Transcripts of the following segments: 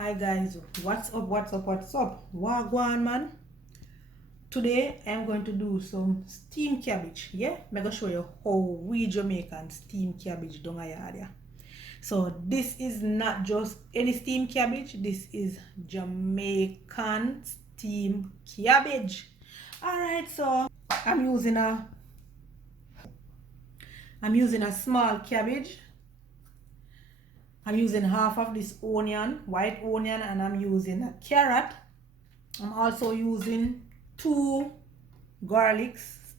Hi guys, what's up, what's up? Wagwan man. Today I'm going to do some steamed cabbage. Yeah, I'm gonna show you how we Jamaican steam cabbage down here. So this is not just any steamed cabbage, this is Jamaican steamed cabbage. Alright, so I'm using a small cabbage. I'm using half of this onion, white onion, and I'm using a carrot. I'm also using two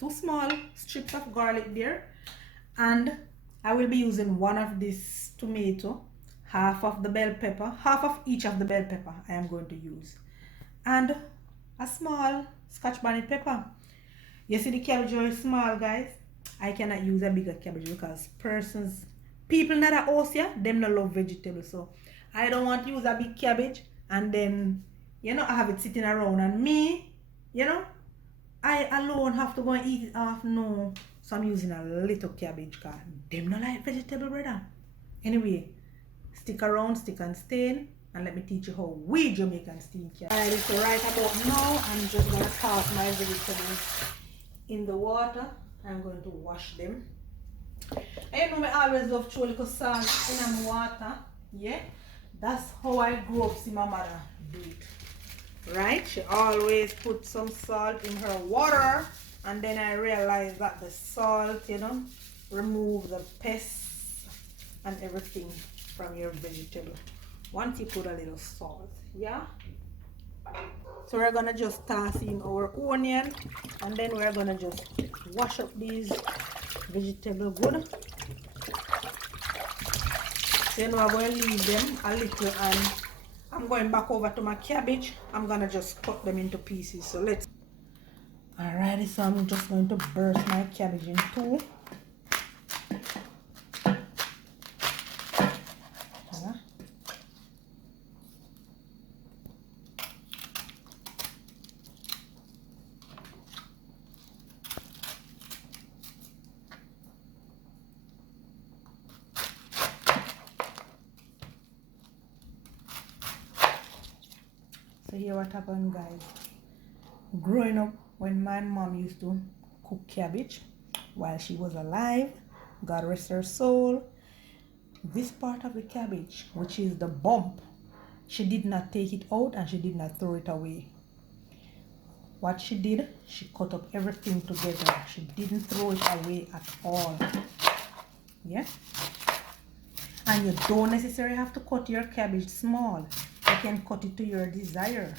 small strips of garlic there, and I will be using one of this tomato, half of the bell pepper, half of each of the bell pepper I am going to use, and a small scotch bonnet pepper. You see the cabbage is small, guys. I cannot use a bigger cabbage because people in the house, yeah, them not love vegetables, so I don't want to use a big cabbage and then I have it sitting around and me, I alone have to go and eat it off. No, so I'm using a little cabbage because them not like vegetable, brother. Anyway, stick around, stick and stay, and let me teach you how we Jamaican steam cabbage. Alright, so right about now, I'm just gonna toss my vegetables in the water. I'm going to wash them. And you know, I always love to throw a little salt in my water. Yeah, that's how I grew up. See my mother do it. Right? She always put some salt in her water, and then I realized that the salt, remove the pests and everything from your vegetable once you put a little salt. Yeah. So we're gonna just toss in our onion, and then we're gonna just wash up these vegetable good. Then we're going to leave them a little, and I'm going back over to my cabbage. I'm gonna just cut them into pieces. So let's. Alrighty, so I'm just going to burst my cabbage in two. So here what happened, guys. Growing up, when my mom used to cook cabbage while she was alive, God rest her soul, this part of the cabbage, which is the bump, she did not take it out and she did not throw it away. What she did, she cut up everything together. She didn't throw it away at all. Yeah? And you don't necessarily have to cut your cabbage small. You can cut it to your desire.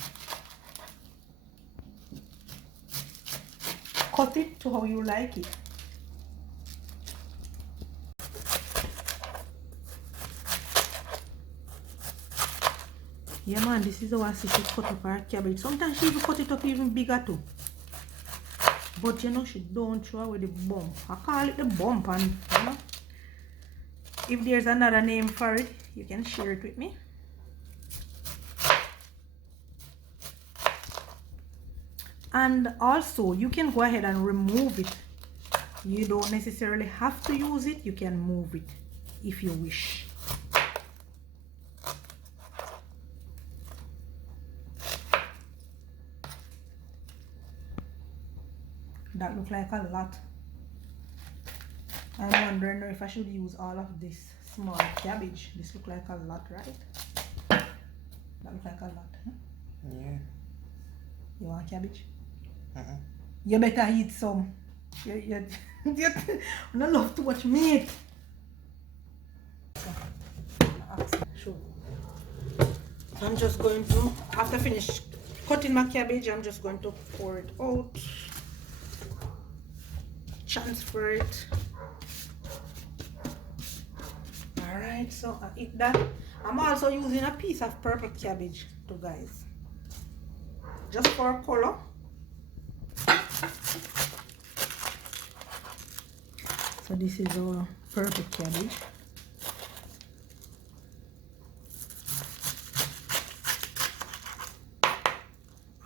Cut it to how you like it. Yeah man, this is how I see she cut up her cabbage. Sometimes she even cut it up even bigger too. But she don't throw away the bump. I call it the bump, and if there's another name for it, you can share it with me. And also, you can go ahead and remove it. You don't necessarily have to use it. You can move it if you wish. That looks like a lot. I'm wondering if I should use all of this small cabbage. This looks like a lot, right? That looks like a lot, huh? Yeah. You want cabbage? You better eat some. You don't love to watch meat. Sure. So I'm just going to, after finish cutting my cabbage, I'm just going to pour it out, transfer it. Alright, so I eat that. I'm also using a piece of purple cabbage too, guys, just for color. So this is our purple cabbage.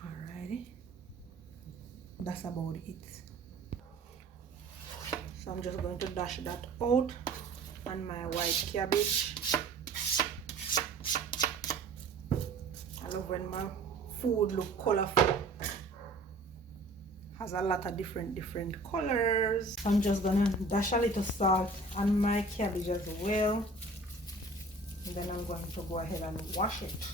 Alrighty, that's about it. So I'm just going to dash that out on my white cabbage. love when my food look colorful. Has a lot of different colors. I'm just gonna dash a little salt on my cabbage as well, and then I'm going to go ahead and wash it.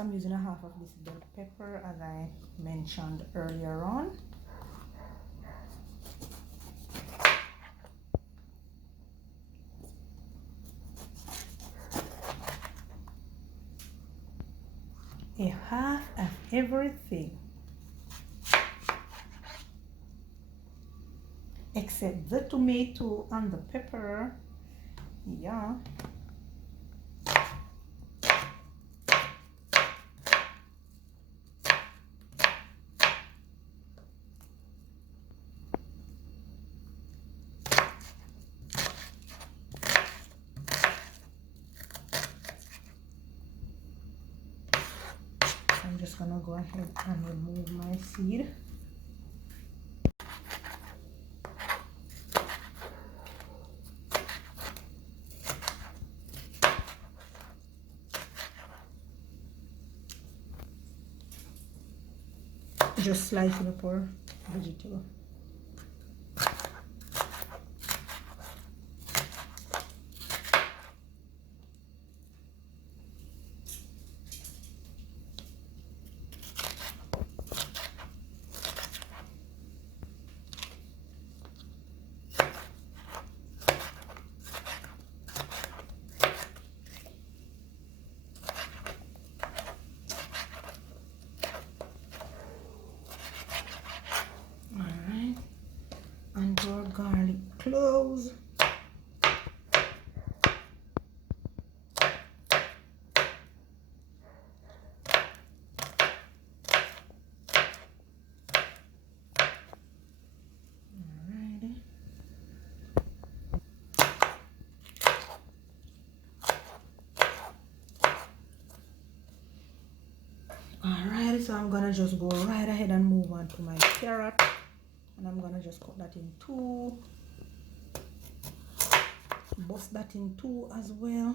I'm using a half of this bell pepper as I mentioned earlier on. A half of everything except the tomato and the pepper. Yeah. I'm just gonna go ahead and remove my seed. Just slicing up our vegetable. And our garlic cloves. Alright, so I'm gonna just go right ahead and move on to my carrot. And I'm gonna just cut that in two, bust that in two as well.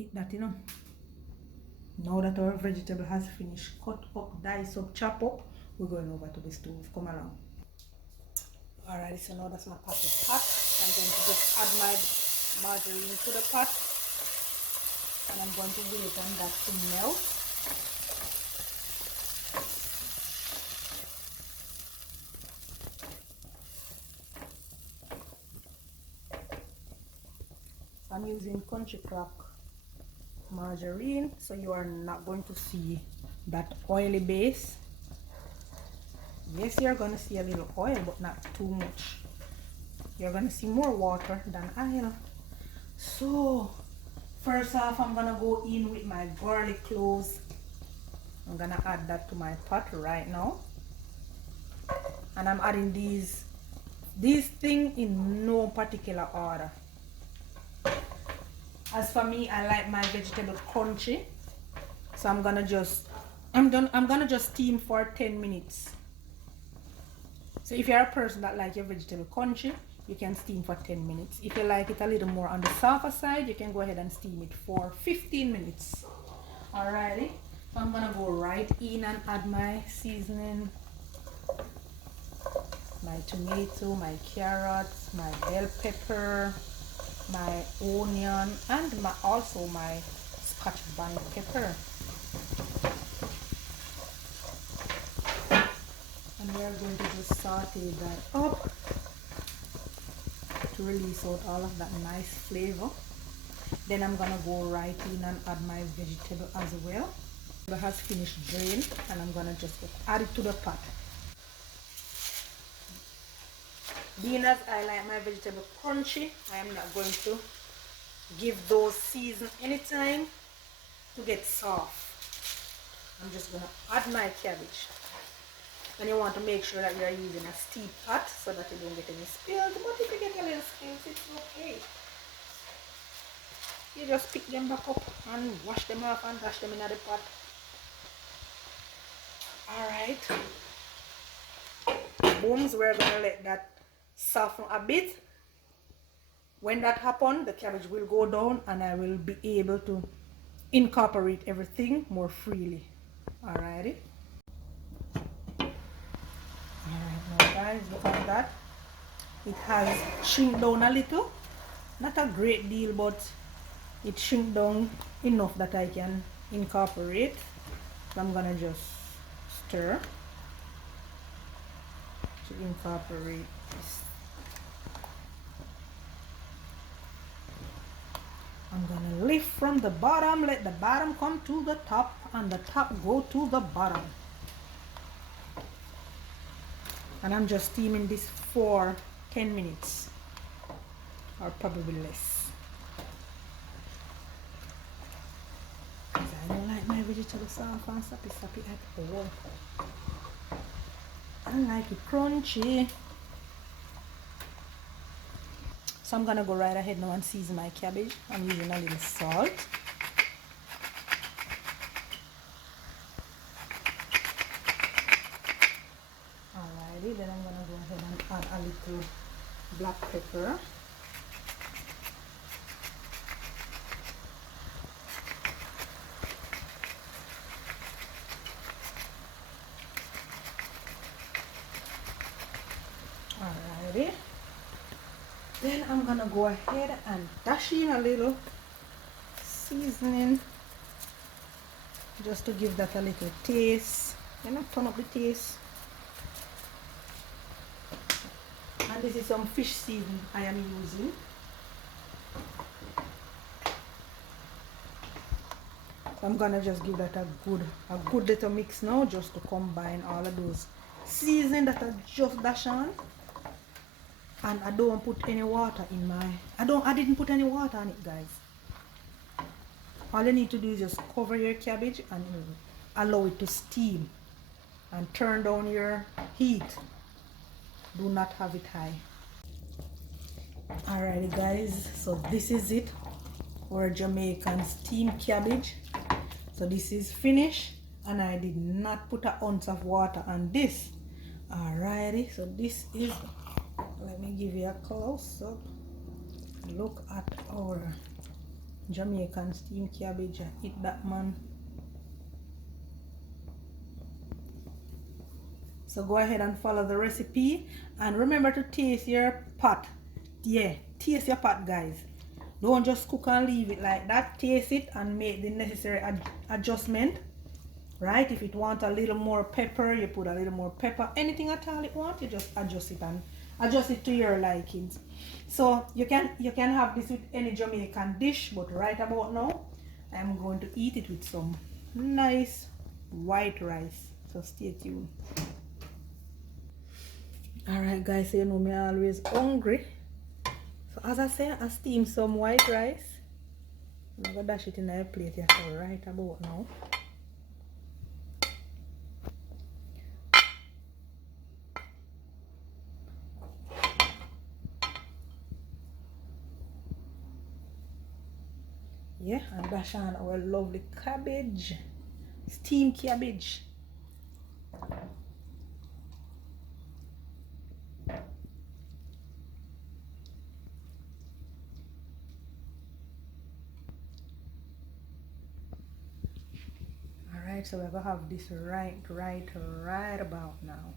Eat that, you know. Now that our vegetable has finished, cut up, dice up, chop up, we're going over to the stove. Come along. Alright, so now that's my pot is hot. I'm going to just add my margarine to the pot, and I'm going to wait on that to melt. I'm using Country Clock margarine, so you are not going to see that oily base. Yes, you're going to see a little oil, but not too much. You're going to see more water than oil. So first off, I'm going to go in with my garlic cloves. I'm going to add that to my pot right now, and I'm adding these things in no particular order. As for me, I like my vegetable crunchy, so I'm gonna just steam for 10 minutes. So if you're a person that likes your vegetable crunchy, you can steam for 10 minutes. If you like it a little more on the softer side, you can go ahead and steam it for 15 minutes. Alrighty, so I'm gonna go right in and add my seasoning. my tomato, my carrots, my bell pepper, my onion, and also my scotch bonnet pepper. And we are going to just saute that up to release out all of that nice flavor. Then I'm gonna go right in and add my vegetable as well. It has finished drained, and I'm gonna just add it to the pot. Being as I like my vegetable crunchy, I am not going to give those season anytime to get soft. I'm just gonna add my cabbage. And you want to make sure that you are using a steep pot so that you don't get any spills. But if you get a little spills, it's okay. You just pick them back up and wash them off and dash them in the pot. Alright. Booms, we're going to let that soften a bit. When that happens, the cabbage will go down and I will be able to incorporate everything more freely. Alrighty. Alright, now guys, look at that. It has shrunk down a little. Not a great deal, but it shrunk down enough that I can incorporate. So I'm gonna just stir to incorporate this. I'm gonna lift from the bottom, let the bottom come to the top and the top go to the bottom. And I'm just steaming this for 10 minutes or probably less. Because I don't like my vegetables soft and sappy at all. I like it crunchy. So I'm gonna go right ahead now and season my cabbage. I'm using a little salt. Alrighty, then I'm gonna go ahead and add a little black pepper. Alrighty. Then I'm gonna go ahead and dash in a little seasoning just to give that a little taste. You know, turn up the taste. And this is some fish seasoning I am using. So I'm gonna just give that a good little mix now, just to combine all of those seasoning that I just dash on. And I don't put any water in my, I didn't put any water on it, guys. All you need to do is just cover your cabbage and allow it to steam and turn down your heat. Do not have it high. Alrighty guys, so this is it, our Jamaican steamed cabbage. So this is finished and I did not put an ounce of water on this. Alrighty, so this is, let me give you a close up. Look at our Jamaican steamed cabbage. Eat that, man. So go ahead and follow the recipe and remember to taste your pot. Yeah, taste your pot, guys. Don't just cook and leave it like that. Taste it and make the necessary adjustment. Right? If it wants a little more pepper, you put a little more pepper. Anything at all it wants, you just adjust it and adjust it to your likings. So you can have this with any Jamaican dish, but right about now I'm going to eat it with some nice white rice. So stay tuned. Alright guys, so you know me always hungry. So as I say, I steam some white rice. I'm gonna dash it in a plate here, so right about now. Yeah, and dash on our lovely cabbage, steamed cabbage. Alright, so we're gonna have this right about now.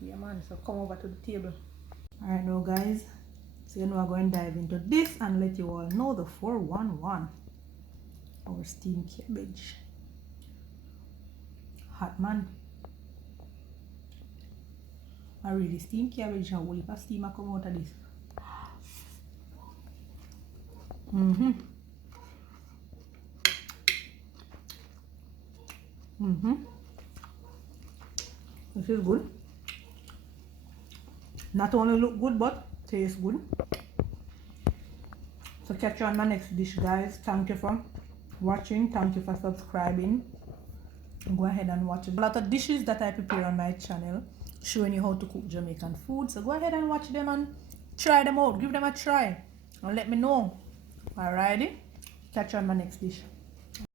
Yeah man, so come over to the table. Alright now guys, so you know I'm going to dive into this and let you all know the 411. Our steamed cabbage. Hot man. I really steamed cabbage and will if steam come out of this. This is good. Not only look good but tastes good. So catch you on my next dish guys. Thank you for watching. Thank you for subscribing. Go ahead and watch it. A lot of dishes that I prepare on my channel showing you how to cook Jamaican food. So go ahead and watch them and try them out. Give them a try and let me know. Alrighty. Catch you on my next dish.